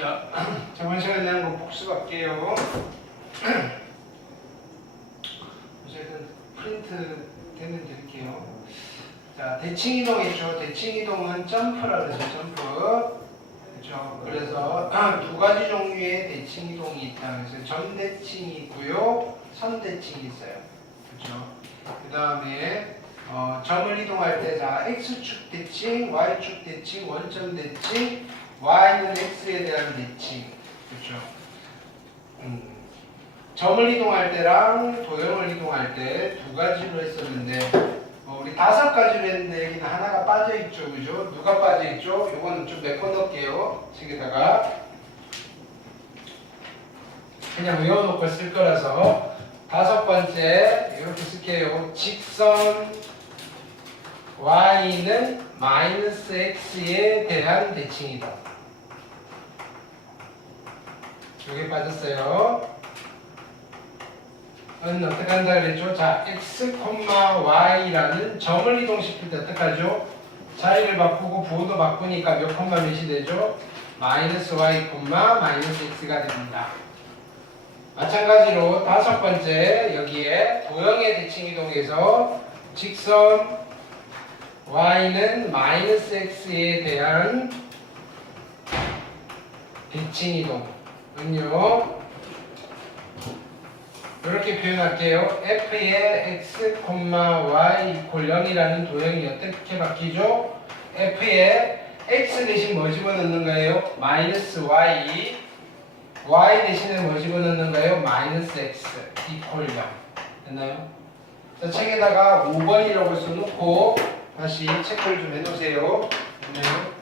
자, 저번 시간에 한 거 복습할게요. 어쨌든 프린트 되면 드릴게요. 자, 대칭 이동이죠. 대칭 이동은 점프라 그래서 점프. 그렇죠. 그래서 두 가지 종류의 대칭 이동이 있다. 그래서 점 대칭이 있고요, 선 대칭이 있어요. 그렇죠. 그 다음에 점을 이동할 때 자, x축 대칭, y축 대칭, 원점 대칭, y는 x에 대한 대칭. 그렇죠. 점을 이동할 때랑 도형을 이동할 때 두 가지로 했었는데 우리 5가지로 했는데 여기는 하나가 빠져있죠. 그죠? 누가 빠져있죠? 요거는 좀 몇 번 넣을게요. 책에다가 그냥 외워놓고 쓸 거라서 5번째 이렇게 쓸게요. 직선 y는 마이너스 x에 대한 대칭이다. 여기 빠졌어요. 은 어떻게 한다 그랬죠? 자, x, y라는 점을 이동시킬 때 어떡하죠? 자리를 바꾸고 부호도 바꾸니까 몇 콤마 몇이 되죠? 마이너스 y, 마이너스 x가 됩니다. 마찬가지로 5번째 여기에 도형의 대칭 이동에서 직선 y는 마이너스 x에 대한 대칭 이동은요 이렇게 표현할게요. f의 x, y 이퀄 0이라는 도형이 어떻게 바뀌죠? f에 x 대신 뭐 집어넣는 거예요? 마이너스 y, y 대신에 뭐 집어넣는 거예요? 마이너스 x 이퀄 0. 됐나요? 자, 책에다가 5번이라고 써놓고 다시 체크를 좀 해놓으세요. 됐나요?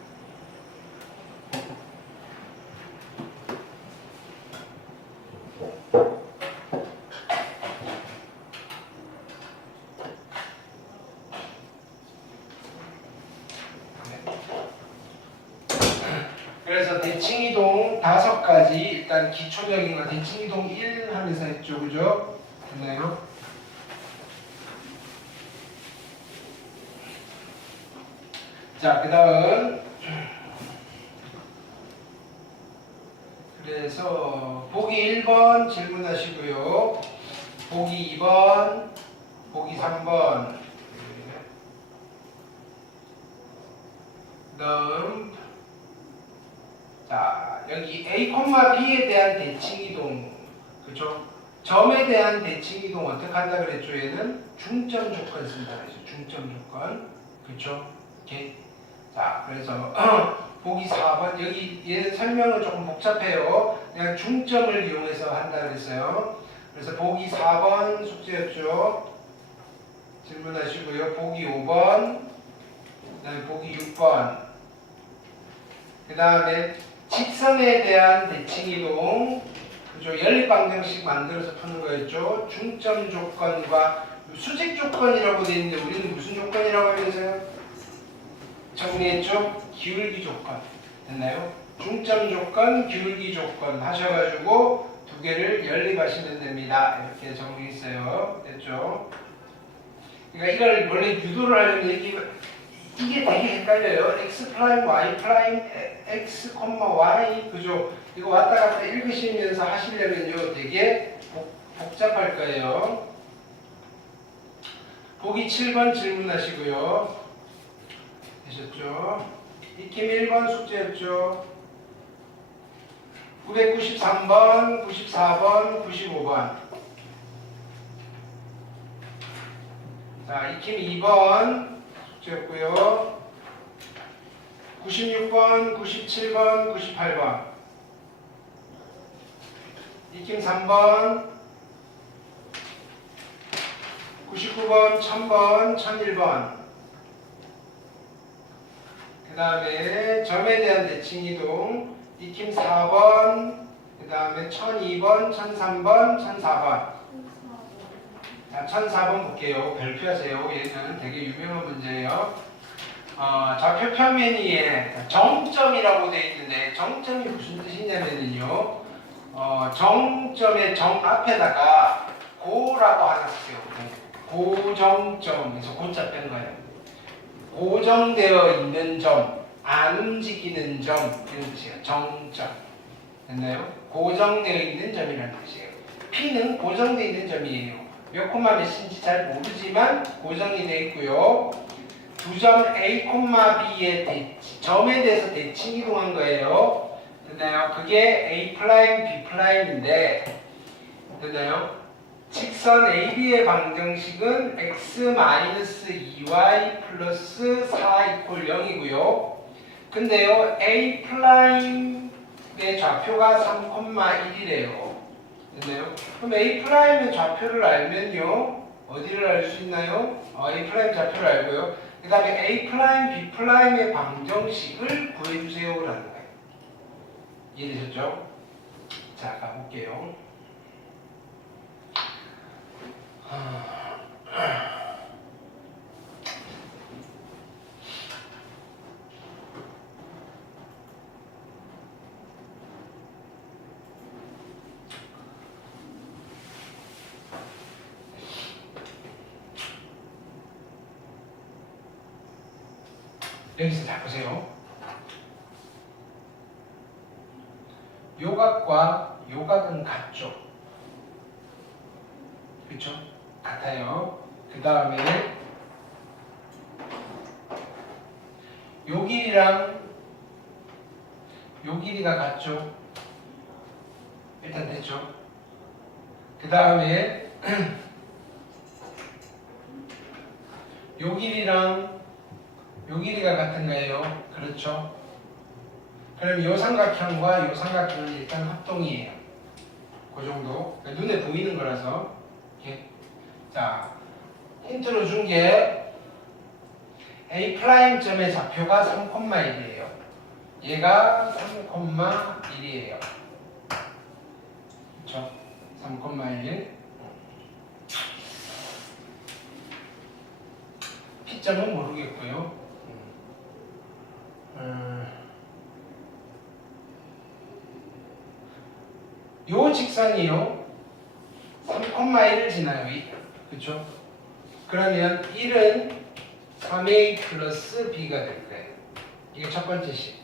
그래서 대칭이동 5가지 일단 기초적인 거 대칭이동 1 하면서 했죠. 그죠? 됐나요? 자, 그 다음 그래서 보기 1번 질문하시고요. 보기 2번, 보기 3번 그 다음 자, 여기 A, B에 대한 대칭 이동, 그죠? 점에 대한 대칭 이동 어떻게 한다 그랬죠? 얘는 중점 조건 쓴다 그랬죠. 중점 조건, 그죠? 오케이. 자, 그래서 보기 4번 여기 얘는 설명은 조금 복잡해요. 그냥 중점을 이용해서 한다 그랬어요. 그래서 보기 4번 숙제였죠. 질문하시고요. 보기 5번, 그다음에 보기 6번, 그 다음에 직선에 대한 대칭 이동, 그죠? 연립방정식 만들어서 푸는 거였죠. 중점 조건과 수직 조건이라고 되어 있는데 우리는 무슨 조건이라고 하면서요? 정리했죠? 기울기 조건. 됐나요? 중점 조건, 기울기 조건 하셔가지고 두 개를 연립하시면 됩니다. 이렇게 정리했어요. 됐죠? 그러니까 이걸 원래 유도를 하려면 이게 되게 헷갈려요. x 프라임, y 프라임, x, y 그죠? 이거 왔다 갔다 읽으시면서 하시려면요 되게 복잡할 거예요. 보기 7번 질문하시고요. 되셨죠? 익힘 1번 숙제였죠. 993번, 94번, 95번. 자, 익힘 2번 숙제였고요. 96번, 97번, 98번. 익힘 3번, 99번, 1000번, 1001번. 그 다음에 점에 대한 대칭 이동, 익힘 4번, 그 다음에 1002번, 1003번, 1004번. 자, 1004번 볼게요. 별표하세요. 얘는 되게 유명한 문제예요. 좌표 평면 위에 정점이라고 되어 있는데 정점이 무슨 뜻이냐면요. 정점의 정 앞에다가 고라고 하나 쓸게요. 고정점에서 고자 뺀 거예요. 고정되어 있는 점, 안 움직이는 점 이런 뜻이에요. 정점. 됐나요? 고정되어 있는 점이라는 뜻이에요. P는 고정되어 있는 점이에요. 몇 콤마 몇인지 잘 모르지만 고정이 되어 있고요. 두 점 A, B의 점에 대해서 대칭 이동한 거예요. 됐나요? 그게 A', B'인데 됐나요? 직선 AB의 방정식은 x-2y 플러스 4 = 0이고요. 근데요, A'의 좌표가 3,1이래요. 됐나요? 그럼 A'의 좌표를 알면요, 어디를 알 수 있나요? A' 좌표를 알고요. 그 다음에 A', B'의 방정식을 구해주세요라는 거예요. 이해되셨죠? 자, 가볼게요. 여기서 잘 보세요. 요각과 요각은 같죠? 그쵸? 같아요. 그 다음에 요 길이랑 요 길이가 같죠? 일단 됐죠? 그 다음에 요 길이랑 요 길이가 같은 거예요. 그렇죠? 그럼 요 삼각형과 요 삼각형은 일단 합동이에요. 그 정도. 눈에 보이는 거라서. 이렇게. 자, 힌트로 준 게 A' 점의 좌표가 3,1이에요. 얘가 3,1이에요. 그렇죠? 3,1. P점은 모르겠고요. 요 직선이요. 3,1을 지나요. 그렇죠? 그러면 1은 3A 플러스 B가 될 거예요. 이게 첫 번째 식.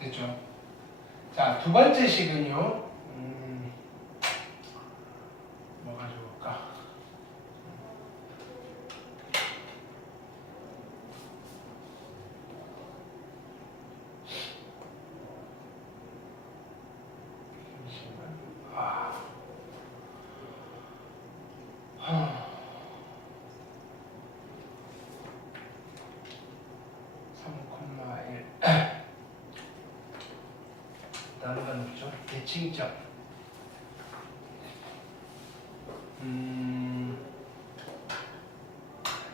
됐죠? 자, 두 번째 식은요. 뭐가 좋을까? 잠시만. 3,1 다른 건 없죠? 대칭점.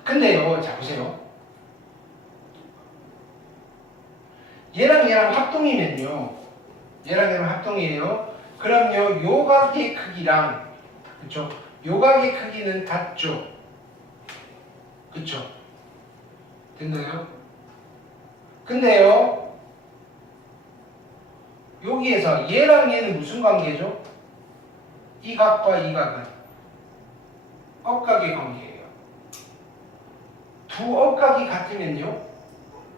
근데요, 자 보세요. 얘랑 얘랑 합동이면요. 얘랑 얘랑 합동이에요. 그럼요, 요각의 크기랑, 그쵸? 요각의 크기는 같죠? 그쵸? 됐나요? 근데요, 여기에서 얘랑 얘는 무슨 관계죠? 이 각과 이 각은 억각의 관계예요. 두 억각이 같으면요,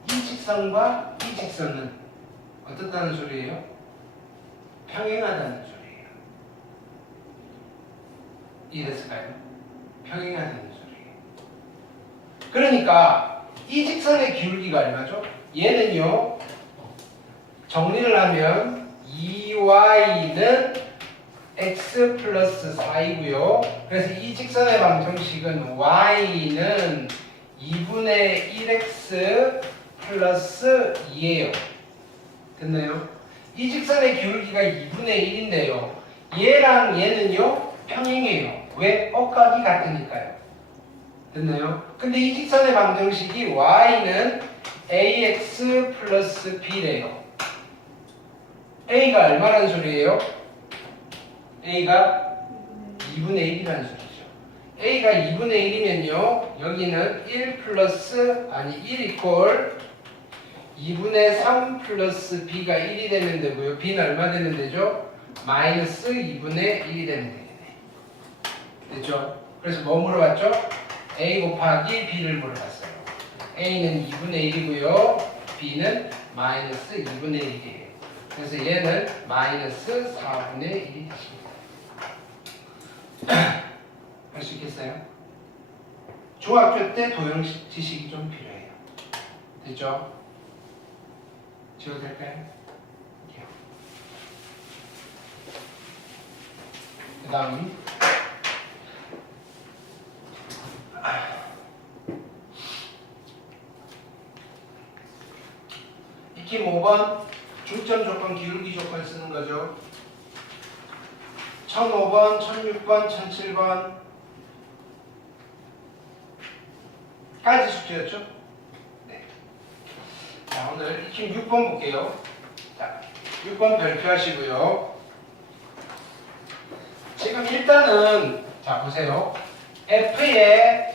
이 직선과 이 직선은 어떻다는 소리예요? 평행하다는 소리예요. 이해됐을까요? 평행하다는 소리예요. 그러니까 이 직선의 기울기가 얼마죠? 얘는요, 정리를 하면 2y는 x 플러스 4이고요. 그래서 이 직선의 방정식은 y는 2분의 1x 플러스 2예요. 됐나요? 이 직선의 기울기가 2분의 1인데요. 얘랑 얘는요, 평행해요. 왜? 억각이 같으니까요. 됐나요? 근데 이 직선의 방정식이 y는 ax 플러스 b래요. a가 얼마라는 소리예요? a가 2분의 1이라는 소리죠. a가 2분의 1이면요, 여기는 1 이퀄 2분의 3 플러스 b가 1이 되면 되고요. b는 얼마 되면 되죠? 마이너스 2분의 1이 되면 되겠네. 됐죠? 그래서 뭐 물어봤죠? a 곱하기 b를 물어봤어요. a는 2분의 1이고요. b는 마이너스 2분의 1이에요. 그래서 얘는 마이너스 4분의 1이 되십니다. 할 수 있겠어요? 중학교 때 도형 지식이 좀 필요해요. 됐죠? 지워도 될까요? 그 다음 익힘 5번 중점 조건, 기울기 조건 쓰는 거죠. 1005번, 1006번, 1007번 까지 숙제였죠? 네. 자, 오늘 익힘 6번 볼게요. 자, 6번 발표하시고요. 지금 일단은 자 보세요. F의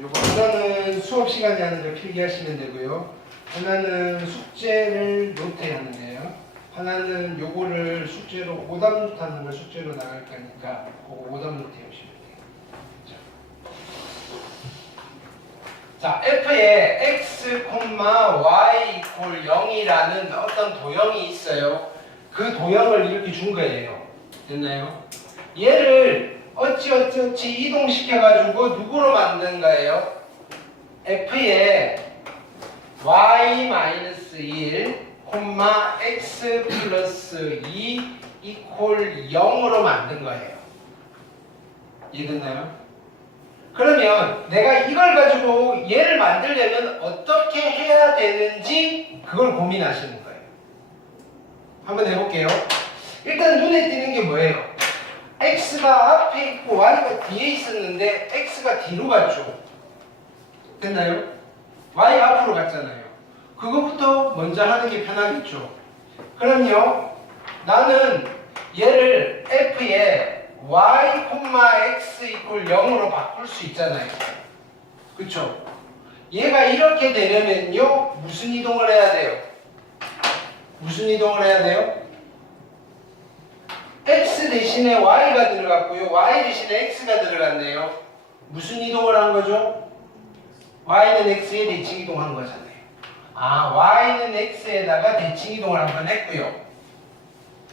요거 하나는 수업 시간에 하는 걸 필기하시면 되고요. 하나는 숙제를 노트에 하는 거예요. 하나는 요거를 숙제로 오답 노트 하는 걸 숙제로 나갈 거니까 그거 오답 노트 해오시면 돼요. 자, F에 x, y = 0이라는 어떤 도형이 있어요. 그 도형을 이렇게 준 거예요. 됐나요? 얘를 어찌 이동시켜가지고 누구로 만든 거예요? F에 y-1, x 플러스 2 이퀄 0으로 만든 거예요. 이해됐나요? 그러면 내가 이걸 가지고 얘를 만들려면 어떻게 해야 되는지 그걸 고민하시는 거예요. 한번 해볼게요. 일단 눈에 띄는 게 뭐예요? x가 앞에 있고 y가 뒤에 있었는데 x가 뒤로 갔죠. 됐나요? y 앞으로 갔잖아요. 그거부터 먼저 하는 게 편하겠죠. 그럼요, 나는 얘를 f에 y, x = 0으로 바꿀 수 있잖아요. 그쵸? 얘가 이렇게 되려면요 무슨 이동을 해야 돼요? 무슨 이동을 해야 돼요? x 대신에 y가 들어갔고요, y 대신에 x가 들어갔네요. 무슨 이동을 한 거죠? y는 x에 대칭 이동한 거잖아요. 아, y는 x에다가 대칭 이동을 한번 했고요.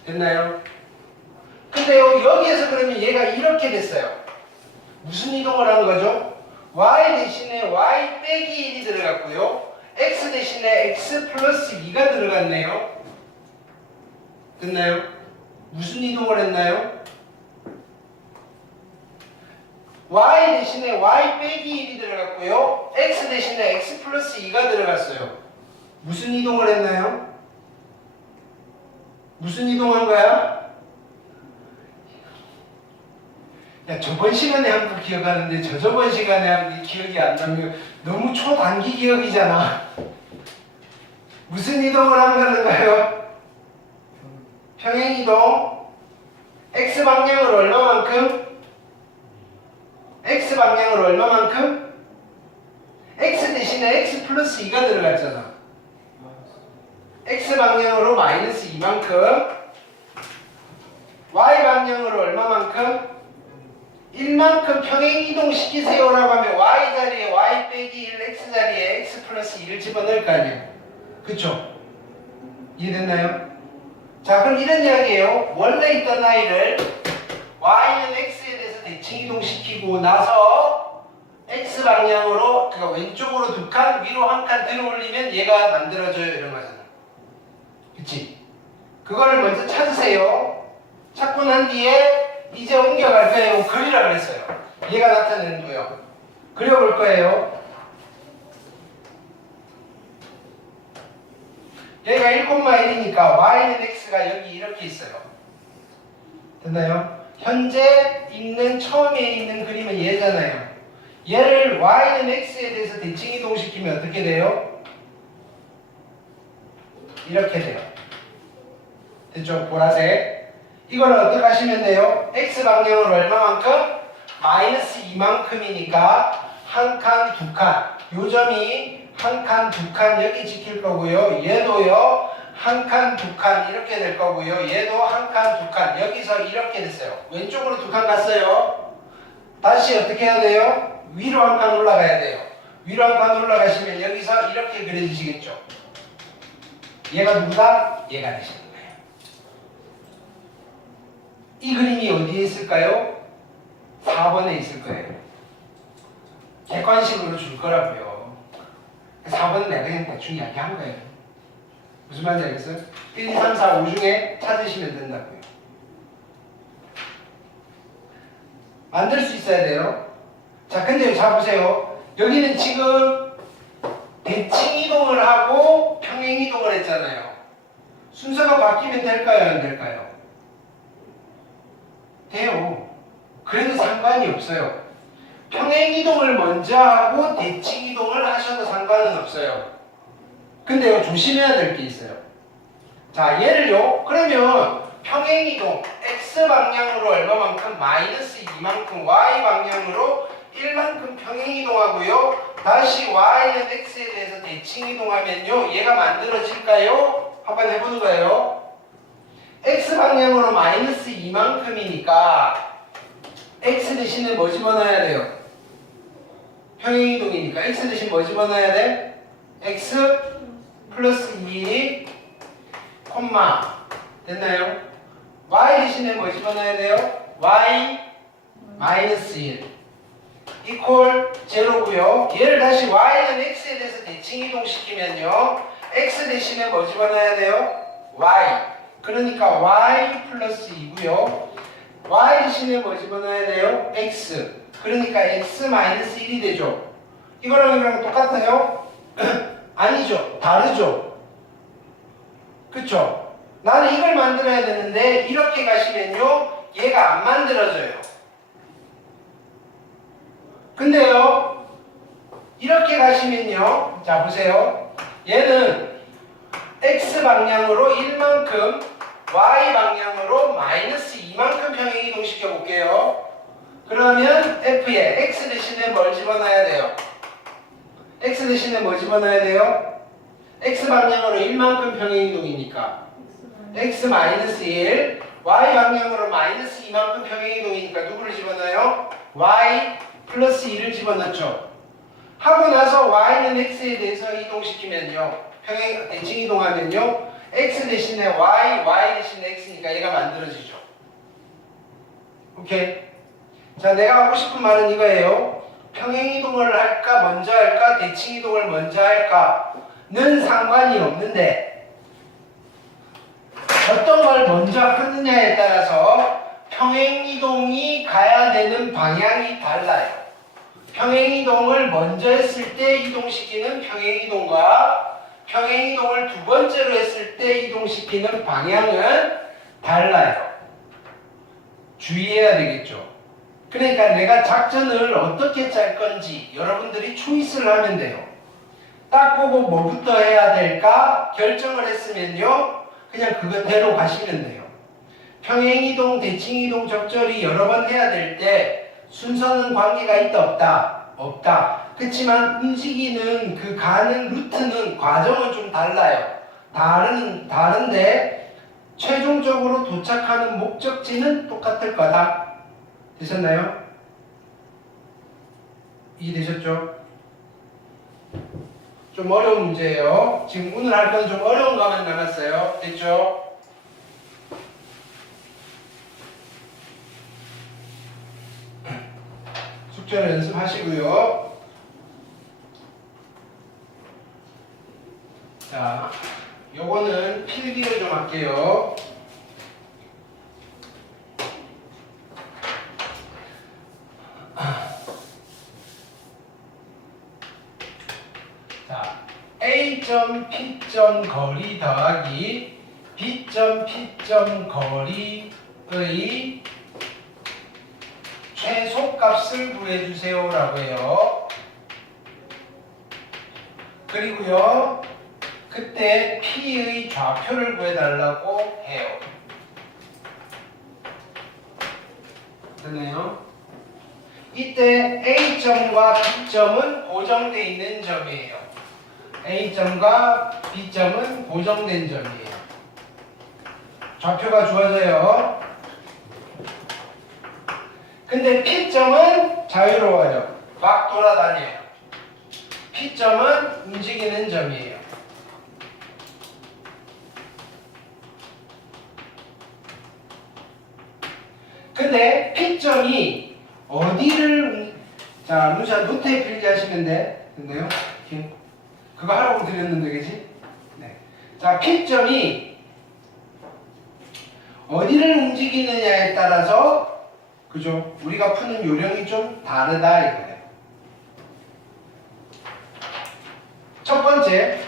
됐나요? 근데요, 여기에서 그러면 얘가 이렇게 됐어요. 무슨 이동을 한 거죠? y 대신에 y 빼기 1이 들어갔고요, x 대신에 x 플러스 2가 들어갔네요. 됐나요? 무슨 이동을 했나요? y 대신에 y 빼기 1이 들어갔고요, x 대신에 x 플러스 2가 들어갔어요. 무슨 이동을 했나요? 무슨 이동한 거야? 야, 저번 시간에 한 거 기억하는데 저번 시간에 한 게 기억이 안 나면 너무 초단기 기억이잖아. 무슨 이동을 한 건가요? 평행이동. x방향으로 얼마만큼? x방향으로 얼마만큼? x 대신에 x 플러스 2가 들어갔잖아. x방향으로 마이너스 2만큼, y방향으로 얼마만큼? 1만큼 평행이동 시키세요라고 하면 y 자리에 y 빼기 1, x 자리에 x 플러스 2를 집어넣을 거 아니에요. 그쵸? 이해됐나요? 자, 그럼 이런 이야기예요. 원래 있던 아이를 y는 x에 대해서 대칭 이동시키고 나서 x 방향으로, 그러니까 왼쪽으로 2칸, 위로 1칸 들어 올리면 얘가 만들어져요, 이런 거잖아. 그치? 그거를 먼저 찾으세요. 찾고 난 뒤에 이제 옮겨갈 거예요. 그리라 그랬어요. 얘가 나타내는 거예요. 그려볼 거예요. 여기가 1,1이니까 y는 x가 여기 이렇게 있어요. 됐나요? 현재 있는, 처음에 있는 그림은 얘잖아요. 얘를 y는 x에 대해서 대칭 이동시키면 어떻게 돼요? 이렇게 돼요. 됐죠? 보라색. 이거는 어떻게 하시면 돼요? x방향으로 얼마만큼? 마이너스 2만큼이니까 한 칸, 두 칸. 요 점이 한 칸, 두 칸 여기 지킬 거고요. 얘도요, 한 칸, 두 칸 이렇게 될 거고요. 얘도 한 칸, 두 칸. 여기서 이렇게 됐어요. 왼쪽으로 두 칸 갔어요. 다시 어떻게 해야 돼요? 위로 한 칸 올라가야 돼요. 위로 한 칸 올라가시면 여기서 이렇게 그려지시겠죠. 얘가 누구다? 얘가 되시는 거예요. 이 그림이 어디에 있을까요? 4번에 있을 거예요. 객관식으로 줄 거라고요. 4번은 내가 그냥 대충 이야기한 거예요. 무슨 말인지 알겠어요? 1, 2, 3, 4, 5 중에 찾으시면 된다고요. 만들 수 있어야 돼요. 자, 근데 자 보세요. 여기는 지금 대칭 이동을 하고 평행 이동을 했잖아요. 순서가 바뀌면 될까요? 안 될까요? 돼요. 그래도 상관이 없어요. 평행 이동을 먼저 하고 대칭 이동을 하셔도 상관은 없어요. 근데요, 조심해야 될 게 있어요. 자, 얘를요, 그러면 평행 이동, x방향으로 얼마만큼? 마이너스 2만큼, y방향으로 1만큼 평행 이동하고요. 다시 y는 x에 대해서 대칭 이동하면요, 얘가 만들어질까요? 한번 해보는 거예요. x방향으로 마이너스 2만큼이니까 x 대신에 뭐 집어넣어야 돼요? 평행 이동이니까 x 대신 뭐 집어넣어야 돼? x 플러스 2 콤마 됐나요? y 대신에 뭐 집어넣어야 돼요? y 마이너스 1 이퀄 제로고요. 얘를 다시 y는 x에 대해서 대칭 이동시키면요, x 대신에 뭐 집어넣어야 돼요? y. 그러니까 y 플러스 2고요. y 대신에 뭐 집어넣어야 돼요? x. 그러니까 x 마이너스 1이 되죠. 이거랑 이거랑 똑같아요? 아니죠. 다르죠. 그쵸? 나는 이걸 만들어야 되는데 이렇게 가시면요, 얘가 안 만들어져요. 근데요, 이렇게 가시면요, 자 보세요. 얘는 x방향으로 1만큼, y방향으로 마이너스 2만큼 평행 이동시켜 볼게요. 그러면 f에 x 대신에 뭘 집어넣어야 돼요? x 대신에 뭐 집어넣어야 돼요? x방향으로 1만큼 평행 이동이니까 x 마이너스 1, y방향으로 마이너스 2만큼 평행 이동이니까 누구를 집어넣어요? y 플러스 2를 집어넣죠. 하고 나서 y는 x에 대해서 이동시키면요, 평행 대칭 이동하면요, x 대신에 y 대신에 x니까 얘가 만들어지죠. 오케이? 자, 내가 하고 싶은 말은 이거예요. 평행 이동을 할까 먼저 할까 대칭 이동을 먼저 할까는 상관이 없는데 어떤 걸 먼저 하느냐에 따라서 평행 이동이 가야 되는 방향이 달라요. 평행 이동을 먼저 했을 때 이동시키는 평행 이동과 평행 이동을 두 번째로 했을 때 이동시키는 방향은 달라요. 주의해야 되겠죠. 그러니까 내가 작전을 어떻게 짤 건지 여러분들이 초이스를 하면 돼요. 딱 보고 뭐부터 해야 될까 결정을 했으면요, 그냥 그대로 가시면 돼요. 평행이동, 대칭이동 적절히 여러 번 해야 될 때 순서는 관계가 있다 없다? 없다. 그렇지만 움직이는 그 가는 루트는 과정은 좀 달라요. 다른데 최종적으로 도착하는 목적지는 똑같을 거다. 되셨나요? 이해되셨죠? 좀 어려운 문제예요. 지금 오늘 할 건 좀 어려운 거만 남았어요. 됐죠? 숙제를 연습하시고요. 자, 요거는 필기를 좀 할게요. 자, A점 P점 거리 더하기 B점 P점 거리의 최소값을 구해주세요 라고 해요. 그리고요, 그때 P의 좌표를 구해달라고 해요. 됐나요? 이때 A점과 B점은 고정되어 있는 점이에요. A점과 B점은 고정된 점이에요. 좌표가 주어져요. 근데 P점은 자유로워요. 막 돌아다녀요. P점은 움직이는 점이에요. 근데 P점이 어디를 자, 루시아 노트에 필기하시면 돼. 됐나요? 그거 하라고 드렸는데, 그지? 네. 자, P점이 어디를 움직이느냐에 따라서, 그죠? 우리가 푸는 요령이 좀 다르다, 이거예요. 첫 번째,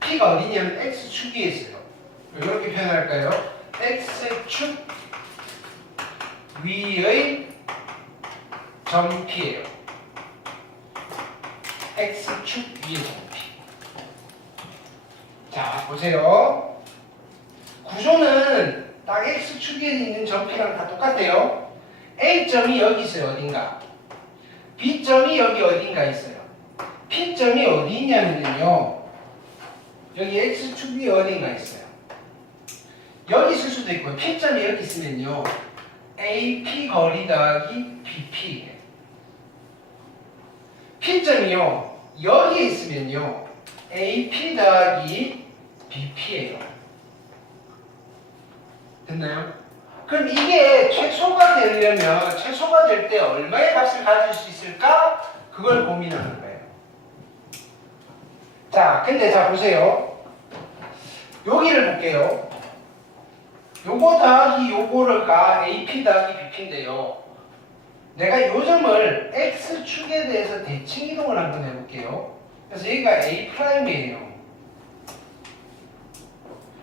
P가 어디냐면 X축 위에 있어요. 이렇게 표현할까요? X축 위의 점 P예요. X축 위의 점 P. 자, 보세요. 구조는 딱 X축 위에 있는 점 P랑 다 똑같아요. A점이 여기 있어요. 어딘가. B점이 여기 어딘가 있어요. P점이 어디 있냐면요. 여기 X축 위에 어딘가 있어요. 여기 있을 수도 있고요. P점이 여기 있으면요. AP 거리 더하기 BP예요. P점이요. 여기에 있으면요. AP 더하기 BP예요. 됐나요? 그럼 이게 최소가 되려면 최소가 될 때 얼마의 값을 가질 수 있을까? 그걸 고민하는 거예요. 자, 근데 자 보세요. 여기를 볼게요. 요거 더하기 요거를가 AP 더하기 BP인데요. 내가 요 점을 X축에 대해서 대칭 이동을 한번 해볼게요. 그래서 여기가 A'이에요.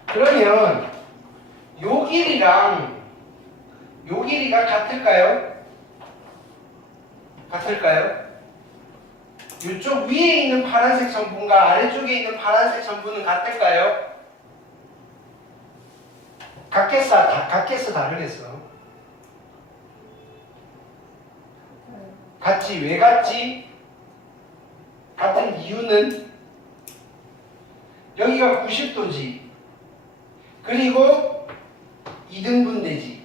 그러면 요 길이랑 요 길이가 같을까요? 같을까요? 이쪽 위에 있는 파란색 점분과 아래쪽에 있는 파란색 점분은 같을까요? 같겠어? 같겠어? 다르겠어? 같지? 왜 같지? 같은 이유는 여기가 90도지. 그리고 2등분되지.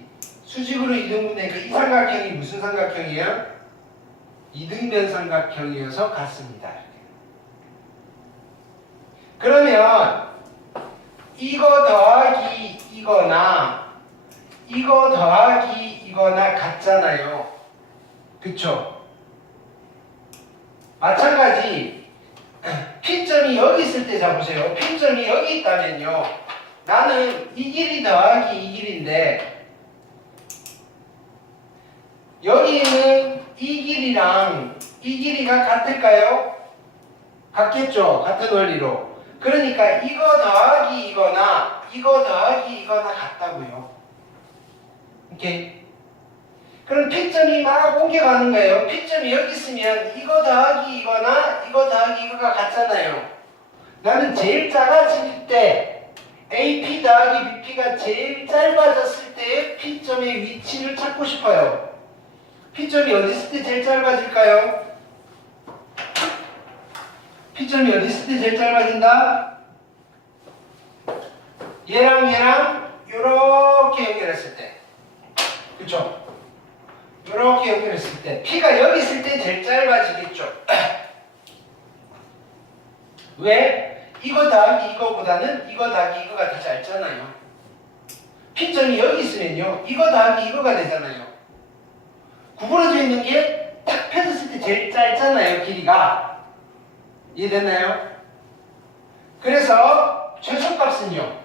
수직으로 2등분되니까 이 삼각형이 무슨 삼각형이야? 이등변 삼각형이어서 같습니다. 그러면 이거 더하기 이거나 이거 더하기 이거나 같잖아요. 그쵸? 마찬가지 P점이 여기 있을 때 잡으세요. P점이 여기 있다면요. 나는 이 길이 더하기 이 길인데 여기는 이 길이랑 이 길이가 같을까요? 같겠죠? 같은 원리로. 그러니까 이거 더하기 이거나 이거 더하기 이거나 같다고요. 오케이? 그럼 P점이 막 옮겨가는 거예요. P점이 여기 있으면 이거 더하기 이거나 이거 더하기 이거가 같잖아요. 나는 제일 작아질 때 AP 더하기 BP가 제일 짧아졌을 때의 P점의 위치를 찾고 싶어요. P점이 어디 있을 때 제일 짧아질까요? P점이 어디 있을 때 제일 짧아진다? 얘랑 얘랑 요렇게 연결했을 때. 그쵸? 요렇게 연결했을 때 P가 여기 있을 때 제일 짧아지겠죠. 왜? 이거 더하기 이거보다는 이거 더하기 이거가 더 짧잖아요. P점이 여기 있으면요. 이거 더하기 이거가 되잖아요. 구부러져 있는 게 딱 펴졌을 때 제일 짧잖아요. 길이가. 이해됐나요? 그래서 최소값은요.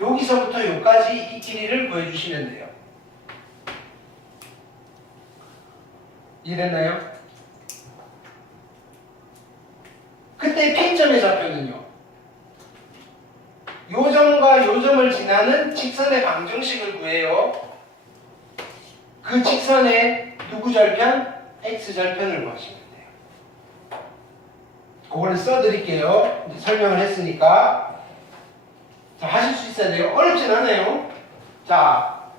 여기서부터 여기까지 이 길이를 구해주시면 돼요. 이해됐나요? 그때 P점의 좌표는요. 요 점과 요 점을 지나는 직선의 방정식을 구해요. 그 직선의 누구 절편? X절편을 구하시면 돼요. 그거를 써드릴게요. 이제 설명을 했으니까. 자, 하실 수 있어야 돼요. 어렵진 않아요. 자,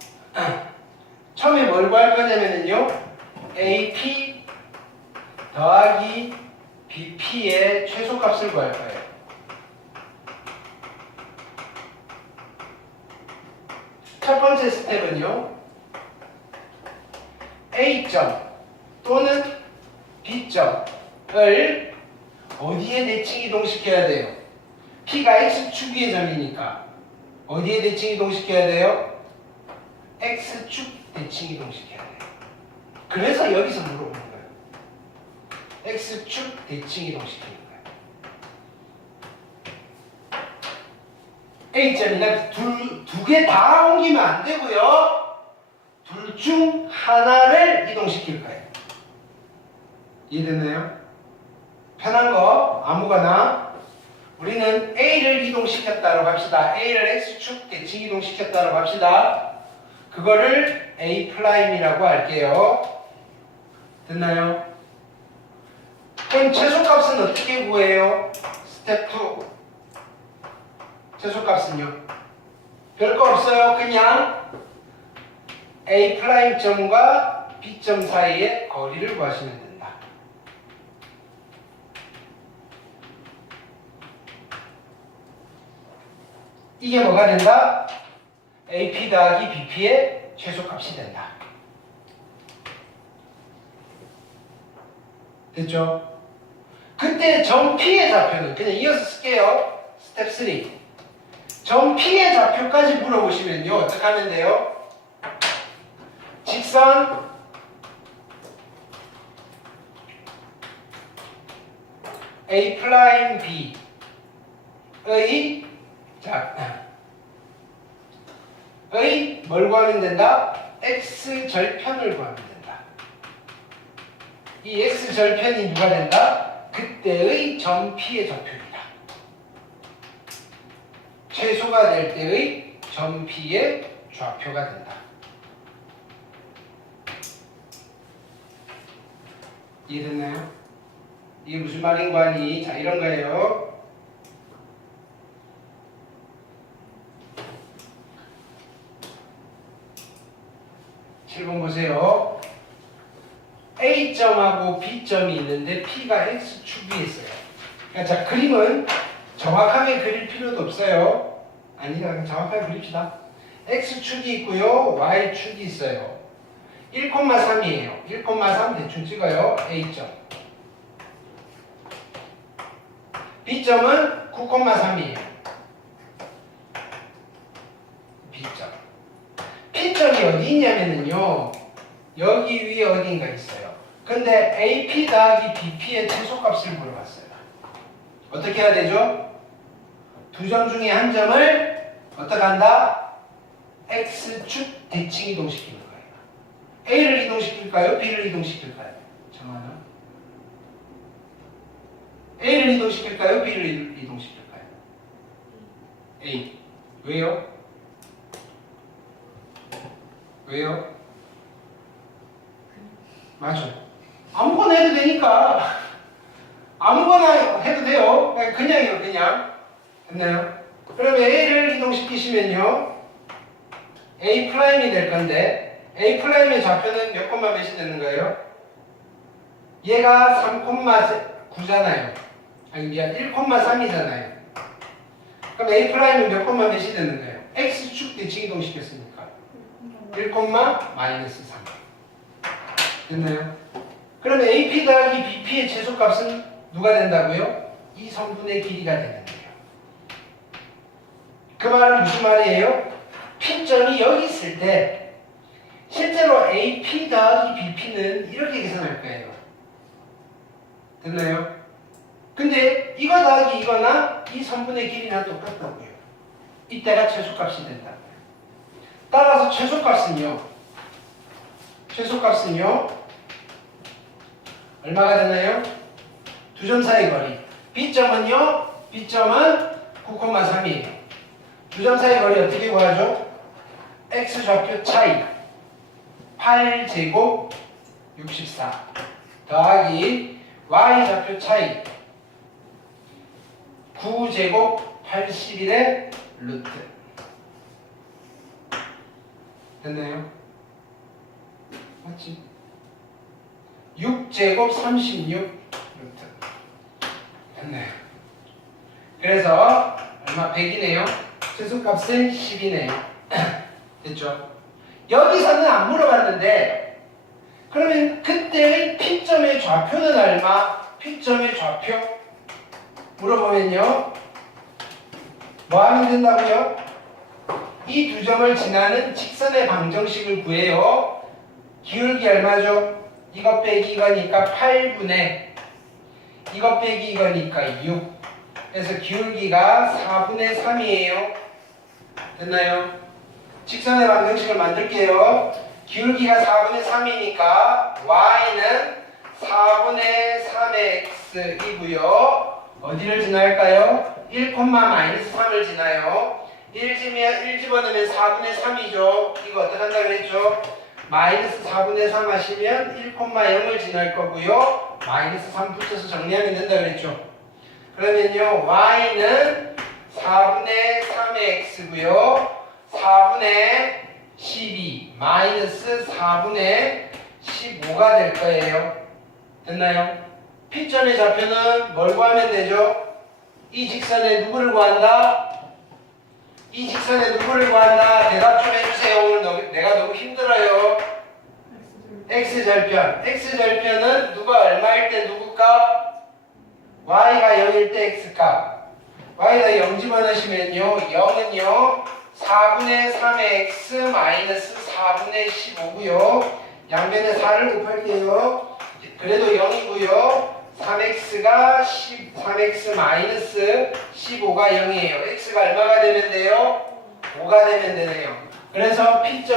처음에 뭘 구할 거냐면요. AP 더하기 BP의 최소값을 구할 거예요. 첫 번째 스텝은요. A점 또는 B점을 어디에 대칭 이동시켜야 돼요? P가 X축 위의 점이니까 어디에 대칭 이동시켜야 돼요? X축 대칭 이동시켜야 돼요. 그래서 여기서 물어보는 거예요. X축 대칭 이동시키는 거예요. A점이나 두 개 다 옮기면 안 되고요. 둘 중 하나를 이동시킬 거예요. 이해됐나요? 편한 거 아무거나 우리는 A를 이동시켰다고 합시다. A를 X축 대칭 이동시켰다고 합시다. 그거를 A'이라고 할게요. 됐나요? 그럼 최소값은 어떻게 구해요? 스텝 2. 최소값은요? 별거 없어요. 그냥 A'점과 B점 사이의 거리를 구하시면 된다. 이게 뭐가 된다? AP 더하기 BP의 최소값이 된다. 됐죠? 그때 점 P의 좌표는 그냥 이어서 쓸게요. 스텝 3. 점 P의 좌표까지 물어보시면요. 어떻게 하면 돼요? 직선 A 프라임 B의 뭘 구하면 된다? X 절편을 구하면 된다. 이 X 절편이 누가 된다? 그때의 점 P의 좌표입니다. 최소가 될 때의 점 P의 좌표가 된다. 이해됐나요? 이게 무슨 말인 거 아니? 자, 이런 거예요. (7번) 보세요. A점하고 B점이 있는데 P가 X축 위에 있어요. 그러니까 자, 그림은 정확하게 그릴 필요도 없어요. 아니다, 정확하게 그립시다. X축이 있고요. Y축이 있어요. 1,3이에요. 1,3 대충 찍어요. A점. B점은 9,3이에요. B점. P점이 어디 있냐면요. 여기 위에 어딘가 있어요. 근데 AP 더하기 BP의 최소값을 물어봤어요. 어떻게 해야 되죠? 두 점 중에 한 점을 어떻게 한다? X축 대칭 이동시키는 거예요. A를 이동시킬까요? B를 이동시킬까요? 정하나? A를 이동시킬까요? B를 이동시킬까요? A. 왜요? 왜요? 맞아요. 아무거나 해도 되니까. 아무거나 해도 돼요. 그냥이요, 그냥. 됐나요? 그러면 A를 이동시키시면요. A 프라임이 될 건데, A 프라임의 좌표는 몇 콤마 몇이 되는 거예요? 얘가 3,9잖아요. 아니, 미안, 1,3이잖아요. 그럼 A 프라임은 몇 콤마 몇이 되는 거예요? X축 대칭 이동시켰으니까. 1,-3. 됐나요? 그러면 AP 더하기 BP의 최소값은 누가 된다고요? 이 성분의 길이가 되는 거예요. 그 말은 무슨 말이에요? P점이 여기 있을 때 실제로 AP 더하기 BP는 이렇게 계산할 거예요. 됐나요? 근데 이거 더하기 이거나 이 성분의 길이나 똑같다고요. 이때가 최소값이 된다고요. 따라서 최소값은요. 얼마가 되나요? 두 점 사이 거리. B점은요? B점은 9,3이에요. 두 점 사이 거리 어떻게 구하죠? X좌표 차이 8제곱 64 더하기 Y좌표 차이 9제곱 81의 루트. 됐나요? 맞지? 6제곱 36 루트. 됐네요. 그래서 얼마? 100이네요. 최소값은 10이네요. 됐죠? 여기서는 안 물어봤는데 그러면 그때의 P점의 좌표는 얼마? P점의 좌표 물어보면요 뭐 하면 된다고요? 이 두 점을 지나는 직선의 방정식을 구해요. 기울기 얼마죠? 이것 빼기 이거니까 8분의 이것 빼기 이거니까 6. 그래서 기울기가 4분의 3이에요. 됐나요? 직선의 방정식을 만들게요. 기울기가 4분의 3이니까 y는 4분의 3x 이고요. 어디를 지날까요? 1,-3을 지나요. 1 집어넣으면 4분의 3이죠. 이거 어떻게 한다 그랬죠? 마이너스 4분의 3 하시면 1,0을 지날 거고요. 마이너스 3 붙여서 정리하면 된다 그랬죠. 그러면요 y는 4분의 3의 x고요. 4분의 12 마이너스 4분의 15가 될 거예요. 됐나요? P점의 좌표는 뭘 구하면 되죠? 이 직선에 누구를 구한다? 이 직선에 누구를 구한다? 대답 좀 해주세요. 오늘 내가 너무 힘들어요. X절편. X절편은 누가 얼마일 때 누구 값? Y가 0일 때 X값. Y가 0 집어넣으시면요. 0은요. 4분의 3의 X 마이너스 4분의 15고요. 양변에 4를 곱할게요. 그래도 0이고요. 3x가 3x 마이너스 15가 0이에요. x가 얼마가 되면 돼요? 5가 되면 되네요. 그래서 P점